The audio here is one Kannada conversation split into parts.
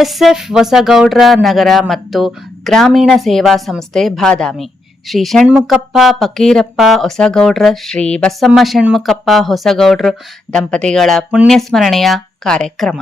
ಎಸ್ಎಫ್ ಹೊಸಗೌಡ್ರ ನಗರ ಮತ್ತು ಗ್ರಾಮೀಣ ಸೇವಾ ಸಂಸ್ಥೆ ಬಾದಾಮಿ. ಶ್ರೀ ಷಣ್ಮುಖಪ್ಪ ಫಕೀರಪ್ಪ ಹೊಸಗೌಡ್ರ, ಶ್ರೀ ಬಸಮ್ಮ ಷಣ್ಮುಖಪ್ಪ ಹೊಸಗೌಡ್ರು ದಂಪತಿಗಳ ಪುಣ್ಯಸ್ಮರಣೆಯ ಕಾರ್ಯಕ್ರಮ.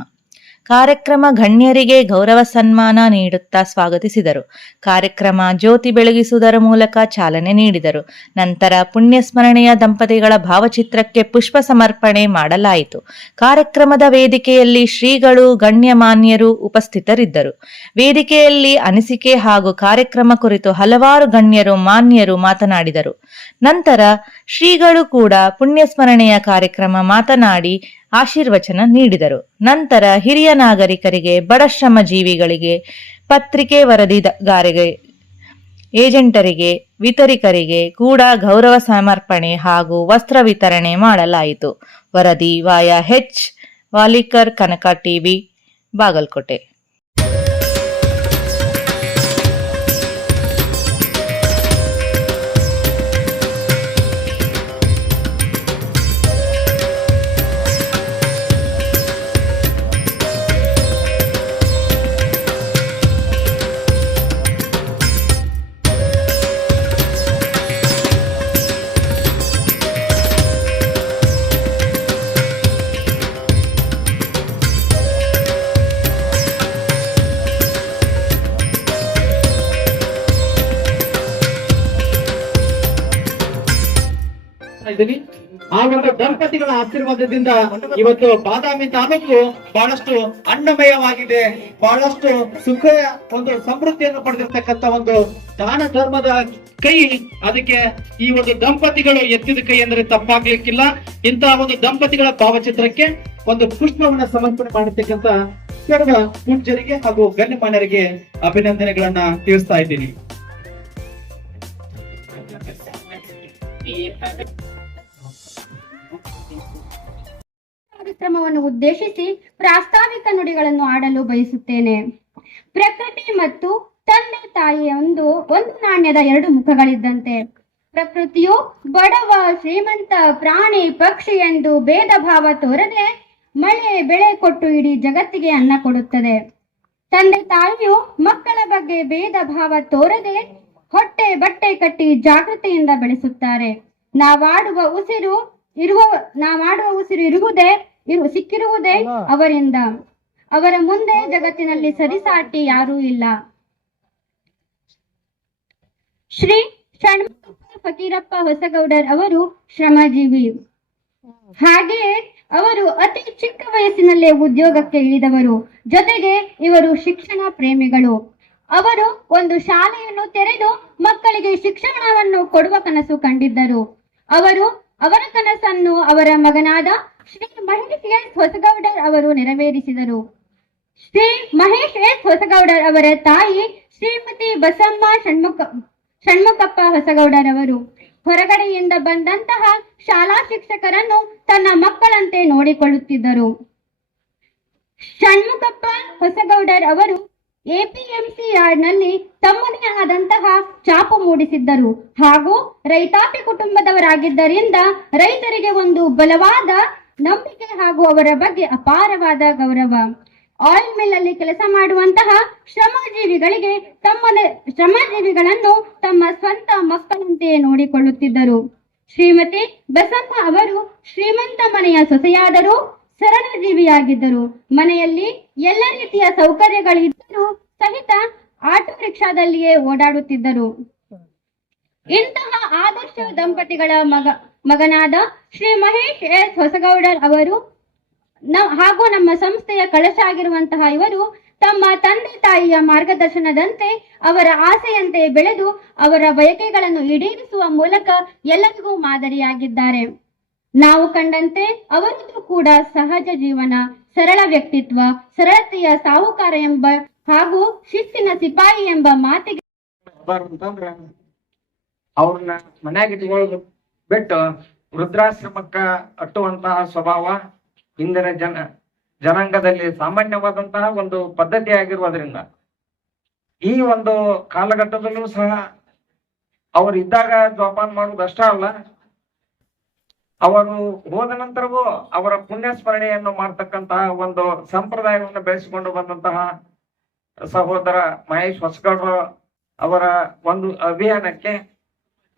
ಕಾರ್ಯಕ್ರಮ ಗಣ್ಯರಿಗೆ ಗೌರವ ಸನ್ಮಾನ ನೀಡುತ್ತಾ ಸ್ವಾಗತಿಸಿದರು. ಕಾರ್ಯಕ್ರಮ ಜ್ಯೋತಿ ಬೆಳಗಿಸುವುದರ ಮೂಲಕ ಚಾಲನೆ ನೀಡಿದರು. ನಂತರ ಪುಣ್ಯಸ್ಮರಣೆಯ ದಂಪತಿಗಳ ಭಾವಚಿತ್ರಕ್ಕೆ ಪುಷ್ಪ ಸಮರ್ಪಣೆ ಮಾಡಲಾಯಿತು. ಕಾರ್ಯಕ್ರಮದ ವೇದಿಕೆಯಲ್ಲಿ ಶ್ರೀಗಳು, ಗಣ್ಯಮಾನ್ಯರು ಉಪಸ್ಥಿತರಿದ್ದರು. ವೇದಿಕೆಯಲ್ಲಿ ಅನಿಸಿಕೆ ಹಾಗೂ ಕಾರ್ಯಕ್ರಮ ಕುರಿತು ಹಲವಾರು ಗಣ್ಯರು, ಮಾನ್ಯರು ಮಾತನಾಡಿದರು. ನಂತರ ಶ್ರೀಗಳು ಕೂಡ ಪುಣ್ಯಸ್ಮರಣೆಯ ಕಾರ್ಯಕ್ರಮ ಮಾತನಾಡಿ ಆಶೀರ್ವಚನ ನೀಡಿದರು. ನಂತರ ಹಿರಿಯ ನಾಗರಿಕರಿಗೆ, ಬಡ ಶ್ರಮಜೀವಿಗಳಿಗೆ, ಪತ್ರಿಕೆ ವರದಿಗಾರಿಗೆ ಏಜೆಂಟರಿಗೆ, ವಿತರಿಕರಿಗೆ ಕೂಡ ಗೌರವ ಸಮರ್ಪಣೆ ಹಾಗೂ ವಸ್ತ್ರ ವಿತರಣೆ ಮಾಡಲಾಯಿತು. ವರದಿ Y H Valikar, Kanaka TV, Bagalkote. ಆ ಒಂದು ದಂಪತಿಗಳ ಆಶೀರ್ವಾದದಿಂದ ಇವತ್ತು ಬಾದಾಮಿ ತಾಲೂಕು ಬಹಳಷ್ಟು ಅನ್ನಮಯವಾಗಿದೆ ಬಹಳಷ್ಟು ಸುಖ, ಒಂದು ಸಮೃದ್ಧಿಯನ್ನು ಪಡೆದಿರ್ತಕ್ಕಂತ ಒಂದು ದಾನ ಧರ್ಮದ ಕೈ ಅದಕ್ಕೆ ಈ ಒಂದು ದಂಪತಿಗಳು ಎತ್ತಿದ ಕೈ ಅಂದ್ರೆ ತಪ್ಪಾಗ್ಲಿಕ್ಕಿಲ್ಲ. ಇಂತಹ ಒಂದು ದಂಪತಿಗಳ ಭಾವಚಿತ್ರಕ್ಕೆ ಒಂದು ಪುಷ್ಪವನ್ನ ಸಮರ್ಪಣೆ ಮಾಡಿರ್ತಕ್ಕಂತ ಸರ್ವ ಪೂಜ್ಯರಿಗೆ ಹಾಗೂ ಗಣ್ಯಮಾನ್ಯರಿಗೆ ಅಭಿನಂದನೆಗಳನ್ನ ತಿಳಿಸ್ತಾ ಇದ್ದೀನಿ. ಕಾರ್ಯಕ್ರಮವನ್ನು ಉದ್ದೇಶಿಸಿ ಪ್ರಾಸ್ತಾವಿಕ ನುಡಿಗಳನ್ನು ಆಡಲು ಬಯಸುತ್ತೇನೆ. ಪ್ರಕೃತಿ ಮತ್ತು ತಂದೆ ತಾಯಿಯ ಒಂದು ಒಂದು ನಾಣ್ಯದ ಎರಡು ಮುಖಗಳಿದ್ದಂತೆ. ಪ್ರಕೃತಿಯು ಬಡವ, ಶ್ರೀಮಂತ, ಪ್ರಾಣಿ, ಪಕ್ಷಿ ಎಂದು ಭೇದ ಭಾವ ತೋರದೆ ಮಳೆ, ಬೆಳೆ ಕೊಟ್ಟು ಇಡೀ ಜಗತ್ತಿಗೆ ಅನ್ನ ಕೊಡುತ್ತದೆ. ತಂದೆ ತಾಯಿಯು ಮಕ್ಕಳ ಬಗ್ಗೆ ಭೇದ ಭಾವ ತೋರದೆ ಹೊಟ್ಟೆ ಬಟ್ಟೆ ಕಟ್ಟಿ ಜಾಗೃತಿಯಿಂದ ಬೆಳೆಸುತ್ತಾರೆ. ನಾವಾಡುವ ಉಸಿರು ಇರುವ ನಾವಾಡುವ ಉಸಿರು ಇರುವುದೇ ಇರು ಸಿಕ್ಕಿರುವುದೇ ಅವರಿಂದ. ಅವರ ಮುಂದೆ ಜಗತ್ತಿನಲ್ಲಿ ಸರಿಸಾಟಿ ಯಾರೂ ಇಲ್ಲ. ಶ್ರೀ ಷಣ್ಮುಖ ಫಕೀರಪ್ಪ ಹೊಸಗೌಡರ್ ಅವರು ಶ್ರಮಜೀವಿ. ಹಾಗೆಯೇ ಅವರು ಅತಿ ಚಿಕ್ಕ ವಯಸ್ಸಿನಲ್ಲೇ ಉದ್ಯೋಗಕ್ಕೆ ಇಳಿದವರು. ಜೊತೆಗೆ ಇವರು ಶಿಕ್ಷಣ ಪ್ರೇಮಿಗಳು. ಅವರು ಒಂದು ಶಾಲೆಯನ್ನು ತೆರೆದು ಮಕ್ಕಳಿಗೆ ಶಿಕ್ಷಣವನ್ನು ಕೊಡುವ ಕನಸು ಕಂಡಿದ್ದರು. ಅವರು ಅವರ ಕನಸನ್ನು ಅವರ ಮಗನಾದ ಶ್ರೀ ಮಹೇಶ್ ಎಸ್ ಹೊಸಗೌಡರ್ ಅವರು ನೆರವೇರಿಸಿದರು. ಶ್ರೀ ಮಹೇಶ್ ಎಸ್ ಹೊಸಗೌಡರ್ ಅವರ ತಾಯಿ ಶ್ರೀಮತಿ ಬಸಮ್ಮ ಷಣ್ಮುಖ, ಷಣ್ಮುಖಪ್ಪ ಹೊಸಗೌಡರ್ ಅವರು. ಹೊರಗಡೆಯಿಂದ ಬಂದಂತಹ ಶಾಲಾ ಶಿಕ್ಷಕರನ್ನು ತನ್ನ ಮಕ್ಕಳಂತೆ ನೋಡಿಕೊಳ್ಳುತ್ತಿದ್ದರು. ಷಣ್ಮುಖಪ್ಪ ಹೊಸಗೌಡರ್ ಅವರು ಎಪಿಎಂಸಿ ಯಾರ್ಡ್ನಲ್ಲಿ ತಮ್ಮದೇ ಆದಂತಹ ಚಾಪು ಮೂಡಿಸಿದ್ದರು. ಹಾಗೂ ರೈತಾಪಿ ಕುಟುಂಬದವರಾಗಿದ್ದರಿಂದ ರೈತರಿಗೆ ಒಂದು ಬಲವಾದ ನಂಬಿಕೆ ಹಾಗೂ ಅವರ ಬಗ್ಗೆ ಅಪಾರವಾದ ಗೌರವ. ಆಯಿಲ್ ಮಿಲ್ ಅಲ್ಲಿ ಕೆಲಸ ಮಾಡುವಂತಹ ಶ್ರಮಜೀವಿಗಳಿಗೆ ತಮ್ಮ ಶ್ರಮಜೀವಿಗಳನ್ನು ತಮ್ಮ ಸ್ವಂತ ಮಕ್ಕಳಂತೆಯೇ ನೋಡಿಕೊಳ್ಳುತ್ತಿದ್ದರು. ಶ್ರೀಮತಿ ಬಸಮ್ಮ ಅವರು ಶ್ರೀಮಂತ ಮನೆಯ ಸೊಸೆಯಾದರೂ ಸರಳ ಜೀವಿಯಾಗಿದ್ದರು ಮನೆಯಲ್ಲಿ ಎಲ್ಲ ರೀತಿಯ ಸೌಕರ್ಯಗಳಿದ್ದರೂ ಸಹಿತ ಆಟೋ ರಿಕ್ಷಾದಲ್ಲಿಯೇ ಓಡಾಡುತ್ತಿದ್ದರು. ಇಂತಹ ಆದರ್ಶ ದಂಪತಿಗಳ ಮಗ ಮಗನಾದ ಶ್ರೀ ಮಹೇಶ್ ಎಸ್ ಹೊಸಗೌಡರ್ ಅವರು ಹಾಗೂ ನಮ್ಮ ಸಂಸ್ಥೆಯ ಕಳಶ ಆಗಿರುವಂತಹ ಇವರು ತಮ್ಮ ತಂದೆ ತಾಯಿಯ ಮಾರ್ಗದರ್ಶನದಂತೆ ಅವರ ಆಸೆಯಂತೆ ಬೆಳೆದು ಅವರ ಬಯಕೆಗಳನ್ನು ಈಡೇರಿಸುವ ಮೂಲಕ ಎಲ್ಲರಿಗೂ ಮಾದರಿಯಾಗಿದ್ದಾರೆ. ನಾವು ಕಂಡಂತೆ ಅವರದ್ದು ಕೂಡ ಸಹಜ ಜೀವನ, ಸರಳ ವ್ಯಕ್ತಿತ್ವ, ಸರಳತೆಯ ಸಾಹುಕಾರ ಎಂಬ ಹಾಗೂ ಶಿಸ್ತಿನ ಸಿಪಾಯಿ ಎಂಬ ಮಾತಿಗೆ ಅವ್ರನ್ನ ಮನೆಯಾಗಿ ಇಟ್ಕೊಳ್ಳೋದು. ಬಿಟ್ಟು ವೃದ್ಧಾಶ್ರಮಕ್ಕ ಅಟ್ಟುವಂತಹ ಸ್ವಭಾವ ಇಂದಿನ ಜನ, ಜನಾಂಗದಲ್ಲಿ ಸಾಮಾನ್ಯವಾದಂತಹ ಒಂದು ಪದ್ಧತಿ ಆಗಿರುವುದರಿಂದ ಈ ಒಂದು ಕಾಲಘಟ್ಟದಲ್ಲೂ ಸಹ ಅವರು ಇದ್ದಾಗ ಜೋಪಾನ ಮಾಡುವುದು ಅಷ್ಟೇ ಅಲ್ಲ, ಅವರು ಹೋದ ನಂತರವೂ ಅವರ ಪುಣ್ಯ ಸ್ಮರಣೆಯನ್ನು ಮಾಡ್ತಕ್ಕಂತಹ ಒಂದು ಸಂಪ್ರದಾಯವನ್ನು ಬೆಳೆಸಿಕೊಂಡು ಬಂದಂತಹ ಸಹೋದರ ಮಹೇಶ್ ಹೊಸಗೌಡರು ಅವರ ಒಂದು ಅಭಿಯಾನಕ್ಕೆ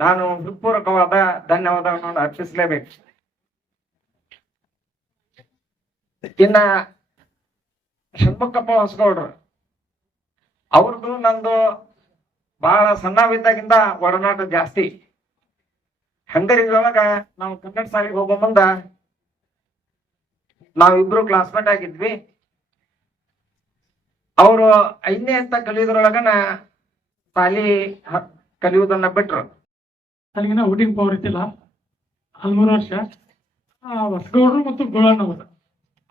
ನಾನು ಹೃತ್ಪೂರ್ವಕವಾದ ಧನ್ಯವಾದಗಳನ್ನು ಅರ್ಪಿಸಲೇಬೇಕು. ಇನ್ನ ಷಣ್ಮುಖಪ್ಪ ಹೊಸಗೌಡ್ರು, ಅವ್ರದ್ದು ನಂದು ಬಹಳ ಸಣ್ಣವಿದ್ದಾಗಿಂದ ಒಡನಾಟ ಜಾಸ್ತಿ. ಹಂಗರಿದೊಳಗ ನಾವು ಕನ್ನಡ ಸಾಲಿಗೆ ಹೋಗೋ ಮುಂದ ನಾವಿಬ್ರು ಕ್ಲಾಸ್ಮೇಟ್ ಆಗಿದ್ವಿ. ಅವರು ಐದನೇ ಅಂತ ಕಲಿಯೋದ್ರೊಳಗನ ಸಾಲಿ ಕಲಿಯುವುದನ್ನ ಬಿಟ್ರು. ಅಲ್ಲಿಗಿನ ಊಟಿಂಗ್ ಪವರ್ ಇದ್ದಿಲ್ಲ. ಹದಿಮೂರು ಮೂರು ವರ್ಷ ಹೊಸಗೌಡರು ಮತ್ತು ಗೋಳಣ್ಣವರು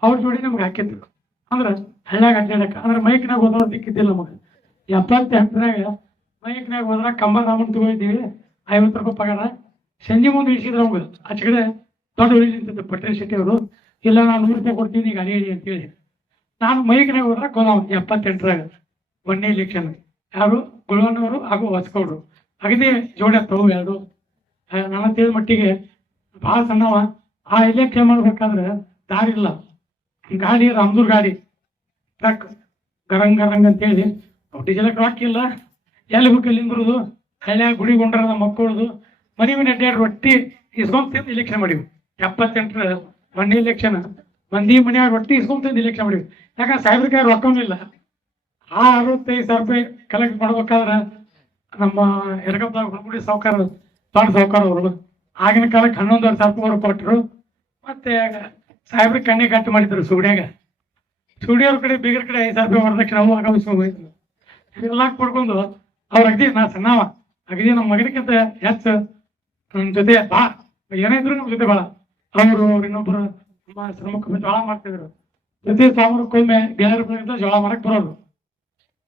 ಅವ್ರ ಜೋಡಿ ನಮ್ಗೆ ಹಾಕಿದ್ರು. ಅಂದ್ರೆ ಹಳ್ಳ್ಯಾಗ ಅಡ್ಡಾಡಕ ಅಂದ್ರೆ ಮೈಕ್ನಾಗ ಹೋದವ್ರು ದಿಕ್ಕಿದ್ದಿಲ್ಲ ನಮಗೆ. ಹತ್ತಿರಾಗ ಮೈಕ್ನಾಗ ಹೋದ್ರ ಕಂಬ ಸಾಮಾನು ತಗೊಂಡಿದ್ದೀವಿ ಐವತ್ತು ರೂಪಾಯಿ ಪಗಾರ. ಸಂಜೆ ಮುಂದೆ ಇಳಿಸಿದ್ರೆ ನಮ್ಗೆ. ಆಚೆ ಕಡೆ ದೊಡ್ಡ ಹುಳಿ ನಿಂತಿದ್ದು ಪಟೇಲ್ ಶೆಟ್ಟಿ ಅವರು. ಇಲ್ಲ, ನಾನು ನೂರು ರೂಪಾಯಿ ಕೊಡ್ತೀನಿ, ಈಗ ಅಡಿ ಹೇಳಿ ಅಂತೇಳಿ. ನಾನು ಮೈಕ್ನಾಗ ಹೋದ್ರೆ ಗೋಲಾವ್ ಎಪ್ಪತ್ತೆಂಟರಾಗ. ಒಂದನೇ ಇಲೆಕ್ಷನ್ ಯಾರು? ಗುಳವಣ್ಣವರು ಹಾಗೂ ಹೊಸಗೌಡ್ರು. ಅಗದಿ ಜೋಡಿ ಆಗ್ತಾವು ಎರಡು. ನನ್ನ ತಿಳಿದ ಮಟ್ಟಿಗೆ ಭಾಳ ಸಣ್ಣವ. ಆ ಇಲೆಕ್ಷನ್ ಮಾಡ್ಬೇಕಾದ್ರೆ ದಾರಿ ಇಲ್ಲ. ಗಾಡಿ ರಾಮದೂರ್ ಗಾಡಿ. ಟ್ರಕ್, ಗರಂಗ್ ಗರಂಗ್ ಅಂತೇಳಿ. ಡೀಸೆಲ್ ಹಾಕಿಲ್ಲ ಎಲ್ಲಿ ಎಲ್ಲಿಂದ ಬರೋದು? ಹಳ್ಳ್ಯಾಗ ಗುಡಿ ಗೊಂಡ್ರದ ಮಕ್ಕಳದು. ಮನೆ ಮನೆ ಅಡ್ಡಾಡಿ ರೊಟ್ಟಿ ಇಸ್ಕೊಂಡ್ ತಿಂದು ಇಲೆಕ್ಷನ್ ಮಾಡಿವಿ. ಎಪ್ಪತ್ತೆಂಟರ ಮಂಡಿ ಇಲೆಕ್ಷನ್ ಮಂದಿ ಮನ್ಯಾಗ ರೊಟ್ಟಿ ಇಸ್ಕೊಂಡ್ ತಿಂದು ಇಲೆಕ್ಷನ್ ಮಾಡಿವಿ. ಯಾಕಂದ್ರೆ ಸಾಹೇಬ್ರ ಕೈ ರೊಕ್ಕನೂ ಇಲ್ಲ. ಆ ಅರವತ್ತೈದು ಸಾವಿರ ರೂಪಾಯಿ ಕಲೆಕ್ಟ್ ಮಾಡ್ಬೇಕಾದ್ರೆ ನಮ್ಮ ಎರಗಪ್ಪ ಹುಡುಗುಡಿ ಸಾವುಕಾರ, ದೊಡ್ಡ ಸಾವುಕಾರ ಅವರು. ಆಗಿನ ಕಾಲಕ್ಕೆ ಹನ್ನೊಂದುವರೆ ಸಾವಿರ ರೂಪಾಯಿ ಕೊಟ್ಟರು ಮತ್ತೆ ಸಾಹೇಬ್ರಿಗೆ ಕಣ್ಣಿ ಕಟ್ಟು ಮಾಡಿದ್ರು ಸುಗಡಿಯಾಗ. ಸುಗ್ಡಿಯವ್ರ ಕಡೆ, ಬೀಗರ ಕಡೆ ಐದು ಸಾವಿರ ರೂಪಾಯಿ ವರದಕ್ಷಿಣೆ ನಾವು ಆಗಮಿಸ್ಕೊಂಡು ಇವೆಲ್ಲ ಕೊಡ್ಕೊಂಡು ಅವ್ರ ಅಗದಿ, ನಾ ಸಣ್ಣವ. ಅಗದಿ ನಮ್ಮ ಮಗನಿಗಿಂತ ಹೆಚ್ಚು. ನನ್ನ ಜೊತೆ ಬಾ. ಏನೇ ಇದ್ರು ನಮ್ಮ ಜೊತೆ ಬಾಳ. ಅವರು ಇನ್ನೊಬ್ರು ನಮ್ಮ ಶ್ರಮಕ್ಕೆ ಜೋಳ ಮಾಡ್ತಿದ್ರು. ಪ್ರತಿ ಸಾವಿರಕ್ಕೊಮ್ಮೆ ಬಂದಿದ್ದ ಜೋಳ ಮಾಡಕ್ ಬರೋರು.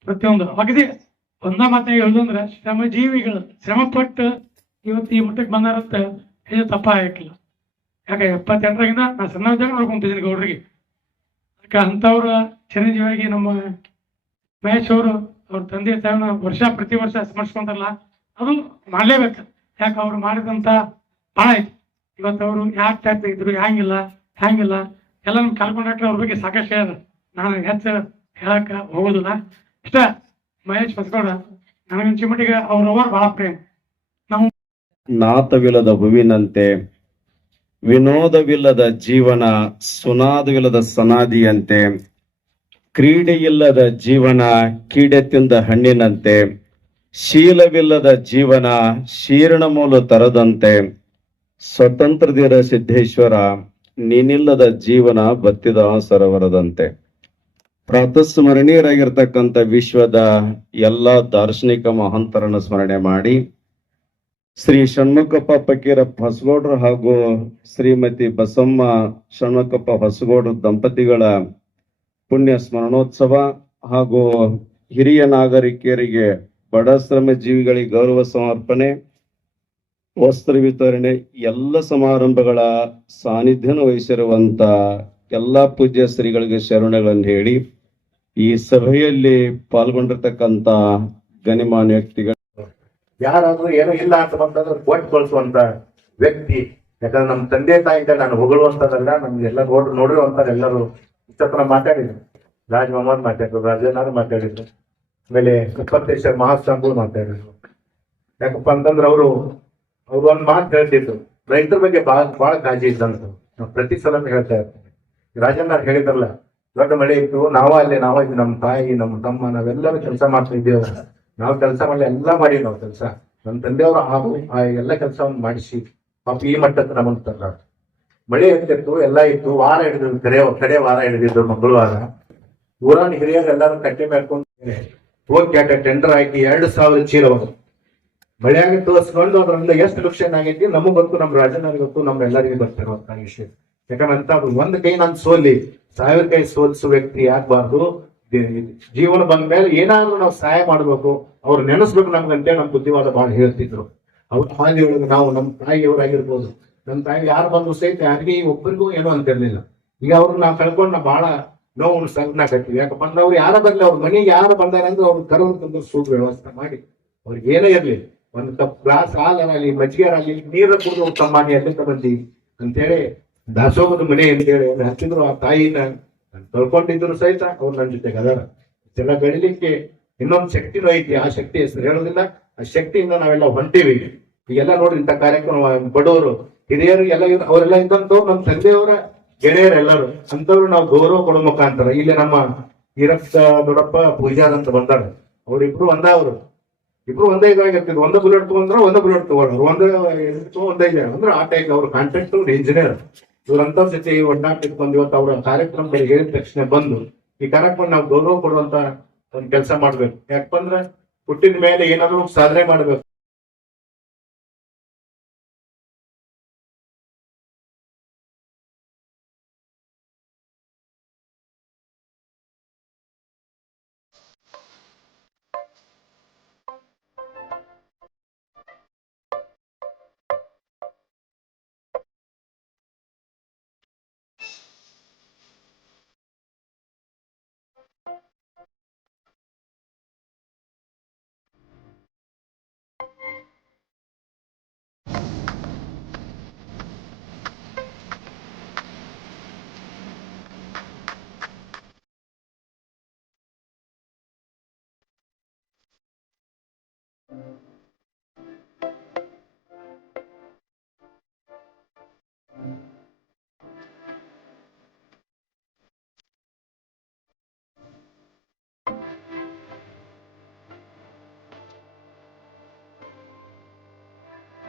ಪ್ರತಿಯೊಂದು ಅಗದಿ ಒಂದ ಮಾತಾಗಿ ಹೇಳುದಂದ್ರ ಶ್ರಮ ಜೀವಿಗಳು ಶ್ರಮ ಪಟ್ಟು ಇವತ್ತು ಈ ಮಟ್ಟಕ್ಕೆ ಬಂದಾರಂತ ಇದು ತಪ್ಪ ಆಗಿಲ್ಲ ಯಾಕೆ, ಎಪ್ಪತ್ತೆಂಟರಾಗಿಂದ ನಾ ಸಣ್ಣ ಜಾಗ ನೋಡ್ಕೊಂತಿದ್ದೀನಿ ಗೌಡ್ರಿಗೆ. ಅದಕ್ಕೆ ಅಂಥವ್ರ ಚಿರಂಜೀವಿಯಾಗಿ ನಮ್ಮ ಮಹೇಶ್ ಅವರು, ಅವ್ರ ತಂದೆ ತಾಯಿನ ವರ್ಷ ಪ್ರತಿ ವರ್ಷ ಸ್ಮರಿಸ್ಕೊಂತಾರಲ್ಲ, ಅದು ಮಾಡಲೇಬೇಕು. ಯಾಕೆ, ಅವ್ರು ಮಾಡಿದಂತ ಭಾಳ ಐತಿ ಇವತ್ತು ಅವರು ಯಾಕೆ ಟೈಪ್ ಇದ್ರು, ಹ್ಯಾಂಗಿಲ್ಲ ಹ್ಯಾಂಗಿಲ್ಲ, ಎಲ್ಲ ನಮ್ಗೆ ಕಾಲ್ಕೊಂಡಾಕ್ರೆ ಅವ್ರ ಬಗ್ಗೆ ಸಾಕಷ್ಟು ಹೇಳ ನಾನು ಹೆಚ್ಚು ಹೇಳಕ್ಕೆ ಹೋಗೋದಿಲ್ಲ. ಇಷ್ಟ ಮಹೇಶ್ ಬಸಗೌಡ ನನಗೆ ಮಟ್ಟಿಗೆ ಅವ್ರ ಅವ್ರ ಬಹಳ ಪ್ರೇಮ. ನಾತವಿಲ್ಲದ ಹೂವಿನಂತೆ ವಿನೋದವಿಲ್ಲದ ಜೀವನ, ಸುನಾದವಿಲ್ಲದ ಸನಾದಿಯಂತೆ ಕ್ರೀಡೆಯಿಲ್ಲದ ಜೀವನ, ಕೀಡೆ ತಿಂದ ಹಣ್ಣಿನಂತೆ, ಶೀಲವಿಲ್ಲದ ಜೀವನ, ಶೀರ್ಣ ಮೂಲ ತರದಂತೆ ಸ್ವತಂತ್ರದಿರ ಸಿದ್ದೇಶ್ವರ ನೀನಿಲ್ಲದ ಜೀವನ ಬತ್ತಿದ ಸರೋವರದಂತೆ ಪ್ರಾತಸ್ಮರಣೀಯರಾಗಿರ್ತಕ್ಕಂಥ ವಿಶ್ವದ ಎಲ್ಲ ದಾರ್ಶನಿಕ ಮಹಂತರನ್ನು ಸ್ಮರಣೆ ಮಾಡಿ ಶ್ರೀ ಷಣ್ಮುಖಪ್ಪ ಪಕ್ಕೀರ ಹೊಸಗೌಡ್ರು ಹಾಗೂ ಶ್ರೀಮತಿ ಬಸಮ್ಮ ಷಣ್ಮುಖಪ್ಪ ಹೊಸಗೌಡ್ರು ದಂಪತಿಗಳ ಪುಣ್ಯ ಸ್ಮರಣೋತ್ಸವ ಹಾಗೂ ಹಿರಿಯ ನಾಗರಿಕರಿಗೆ ಬಡ ಶ್ರಮ ಜೀವಿಗಳಿಗೆ ಗೌರವ ಸಮರ್ಪಣೆ, ವಸ್ತ್ರ ವಿತರಣೆ, ಎಲ್ಲ ಸಮಾರಂಭಗಳ ಸಾನ್ನಿಧ್ಯನ ವಹಿಸಿರುವಂತ ಎಲ್ಲಾ ಪೂಜ್ಯ ಶ್ರೀಗಳಿಗೆ ಶರಣಗಳನ್ನು ಹೇಳಿ ಈ ಸಭೆಯಲ್ಲಿ ಪಾಲ್ಗೊಂಡಿರ್ತಕ್ಕಂತ ಗಣ್ಯಮಾನ್ಯ ವ್ಯಕ್ತಿಗಳು. ಯಾರಾದ್ರೂ ಏನೋ ಇಲ್ಲ ಅಂತ ಬಂದ್ರೆ ಕೊಟ್ಟು ಕಳಿಸುವಂತ ವ್ಯಕ್ತಿ. ಯಾಕಂದ್ರೆ ನಮ್ಮ ತಂದೆ ತಾಯಿಯಿಂದ ನಾನು ಹೊಗಳುವಂತದಲ್ಲ ನಮ್ಗೆಲ್ಲ ನೋಡ್ ನೋಡಿರುವಂತ ಎಲ್ಲರೂ ಇಷ್ಟತ್ರ ಮಾತಾಡಿದ್ರು. ರಾಜ್ ಮೊಹಮ್ಮದ್ ಮಾತಾಡಿದ್ರು ರಾಜೇನಾರು ಮಾತಾಡಿದ್ರು. ಆಮೇಲೆ ಉಪದೇಶ ಮಹಾಸ್ವಾಮಿಗಳು ಮಾತಾಡಿದ್ರು. ಯಾಕಪ್ಪ ಅಂತಂದ್ರೆ ಅವರು, ಅವ್ರು ಒಂದ್ ಮಾತು ಹೇಳ್ತಿದ್ರು. ರೈತರ ಬಗ್ಗೆ ಬಹಳ ಬಹಳ ಕಾಳಜಿ ಇದ್ದಂತ ನಾವು ಪ್ರತಿ ಸಲ ಹೇಳ್ತಾ ಇರ್ತೀವಿ. ರಾಜಣ್ಣವ್ರು ಹೇಳಿದ್ರಲ್ಲ ದೊಡ್ಡ ಮಳೆ ಇತ್ತು, ನಾವ ಅಲ್ಲಿ, ನಾವ ಇದ್ವಿ ನಮ್ಮ ತಾಯಿ ನಮ್ಮ ತಮ್ಮ, ನಾವೆಲ್ಲರೂ ಕೆಲಸ ಮಾಡ್ತಾ ಇದ್ದೇವೆ ನಾವು ಕೆಲಸ ಮಾಡಿ ಎಲ್ಲ ಮಾಡಿ ನಾವು ಕೆಲಸ. ನಮ್ಮ ತಂದೆಯವರು ಹಾಗೂ ಆ ಎಲ್ಲ ಕೆಲಸವನ್ನು ಮಾಡಿಸಿ, ಪಾಪ ಈ ಮಟ್ಟಕ್ಕೆ ನಮ್ಮನ್ನು ತಂದ ಮಳೆ ಎತ್ತಿತ್ತು ಎಲ್ಲ ಇತ್ತು, ವಾರ ಹಿಡಿದ್ರು ಕಡೆ ಕಡೆ ವಾರ ಹಿಡಿದಿದ್ರು ಮಂಗಳವಾರ. ಊರಾನ ಹಿರಿಯರು ಎಲ್ಲರೂ ಕಟ್ಟಿ ಮಾಡ್ಕೊಂಡು ಹೋಗಿ ಕ್ಯಾಟ ಟೆಂಡರ್ ಹಾಕಿ ಎರಡು ಸಾವಿರ ಚೀಲ ಮಳೆ ಮಳೆಯಾಗಿ ತೋರಿಸ್ಕೊಂಡು ಅದ್ರಿಂದ ಎಷ್ಟು ಲುಕ್ಷನ್ ಆಗೈತಿ, ನಮಗ್ ಗೊತ್ತು ನಮ್ಮ ರಾಜನಿಗೆ ಗೊತ್ತು ನಮ್ಮ ಬರ್ತಿರೋ ವಿಷಯ. ಯಾಕಂದ್ರೆ ಅಂತ ಒಂದ್ ಕೈ ನಾನು ಸೋಲಿ, ಸಾವಿರ ಕೈ ಸೋಲಿಸುವ ವ್ಯಕ್ತಿ ಆಗ್ಬಾರ್ದು. ಜೀವನ ಬಂದ ಮೇಲೆ ಏನಾದ್ರೂ ನಾವು ಸಹಾಯ ಮಾಡ್ಬೇಕು, ಅವ್ರು ನೆನೆಸ್ಬೇಕು ನಮ್ಗಂತೆ ನಮ್ ಬುದ್ಧಿವಾದ ಬಹಳ ಹೇಳ್ತಿದ್ರು. ಅವ್ರ ಹಾದಿಯೊಳಗೆ ನಾವು ನಮ್ಮ ತಾಯಿಯವರಾಗಿರ್ಬೋದು ನಮ್ಮ ತಾಯಿ ಯಾರು ಬಂದ್ರು ಸಹಿತ ಯಾರಿಗೆ ಒಬ್ಬರಿಗೂ ಏನೂ ಅಂತಿರ್ಲಿಲ್ಲ. ಈಗ ಅವ್ರನ್ನ ನಾವು ಕಳ್ಕೊಂಡು ನಾವು ಬಹಳ ನೋವು ಸಂಕಟಾಕತ್ತೀವಿ ಯಾಕಪ್ಪ ಅವ್ರು ಯಾರ ಬರ್ಲಿ ಅವ್ರ ಮನೆಗೆ ಯಾರು ಬಂದಾರ ಅಂದ್ರೆ ಅವ್ರು ಕರೋದ್ ಸೂಪ್ ವ್ಯವಸ್ಥೆ ಮಾಡಿ. ಅವ್ರಿಗೆ ಏನೇ ಇರ್ಲಿ, ಒಂದು ಕಪ್ ಗ್ಲಾಸ್ ಹಾಲರಾಗಲಿ ಮಜ್ಜಿಗೆರಾಗಲಿ ನೀರ ಕುಡಿದು ತಮ್ಮ ಮನೆಯಲ್ಲಿ ತಗೊಂಡಿ ಅಂತೇಳಿ ದಾಸೋಗದ ಮನೆ ಅಂತೇಳಿ ಏನು ಹಚ್ಚಿದ್ರು, ಆ ತಾಯಿನ ತೊಳ್ಕೊಂಡಿದ್ರು ಸಹಿತ ಅವ್ರು ನನ್ನ ಜೊತೆಗೆ ಅದಾರ. ಜನ ಗಳಿಲಿಕ್ಕೆ ಇನ್ನೊಂದು ಶಕ್ತಿನೂ ಐತಿ, ಆ ಶಕ್ತಿ ಹೆಸರು ಹೇಳೋದಿಲ್ಲ. ಆ ಶಕ್ತಿಯಿಂದ ನಾವೆಲ್ಲ ಹೊಂಟೀವಿ ಈಗೆಲ್ಲ ನೋಡಿ ಇಂಥ ಕಾರ್ಯಕ್ರಮ, ಬಡವರು, ಹಿರಿಯರು ಎಲ್ಲ ಅವರೆಲ್ಲ ಇದ್ದಂಥವ್ರು ನಮ್ಮ ತಂದೆಯವರ ಗೆಳೆಯರೆಲ್ಲರೂ ಅಂಥವ್ರು ನಾವು ಗೌರವ ಕೊಡೋ ಮುಖಾಂತರ. ಇಲ್ಲಿ ನಮ್ಮ ಈರಪ್ಪ, ದೊಡ್ಡಪ್ಪ, ಪೂಜಾರ್ ಅಂತ ಬಂದಾರ. ಅವ್ರಿಬ್ರು ಒಂದ ಅವರು. ಇಬ್ರು ಒಂದೇ ಇದಾಗಿರ್ತಿದ್ರು. ಒಂದೇ ಬುಲೆಟ್ ತಗೊಂಡ್ರೆ, ಒಂದೇ ಬುಲೆಟ್ ತಗೊಂಡ್ರು. ಒಂದೇ ಒಂದೇ ಇದೆ ಅಂದ್ರೆ ಆ ಟೈಪ್ ಅವ್ರ ಕಾಂಟ್ರಾಕ್ಟ್ ಇಂಜಿನಿಯರ್ ಇವ್ರಂತವ್ರ ಜೊತೆ ಒಡ್ಡಾಟಕ್ಕೆ ಇಟ್ಕೊಂಡು ಇವತ್ತು ಅವರ ಕಾರ್ಯಕ್ರಮಗಳಿಗೆ ಹೇಳಿದ ತಕ್ಷಣ ಬಂದು ಈ ಕಾರ್ಯಕ್ರಮ ನಾವು ಗೌರವ ಕೊಡುವಂತ ಒಂದು ಕೆಲಸ ಮಾಡ್ಬೇಕು. ಯಾಕಂದ್ರೆ ಹುಟ್ಟಿದ ಮೇಲೆ ಏನಾದ್ರು ಸಾಧನೆ ಮಾಡ್ಬೇಕು.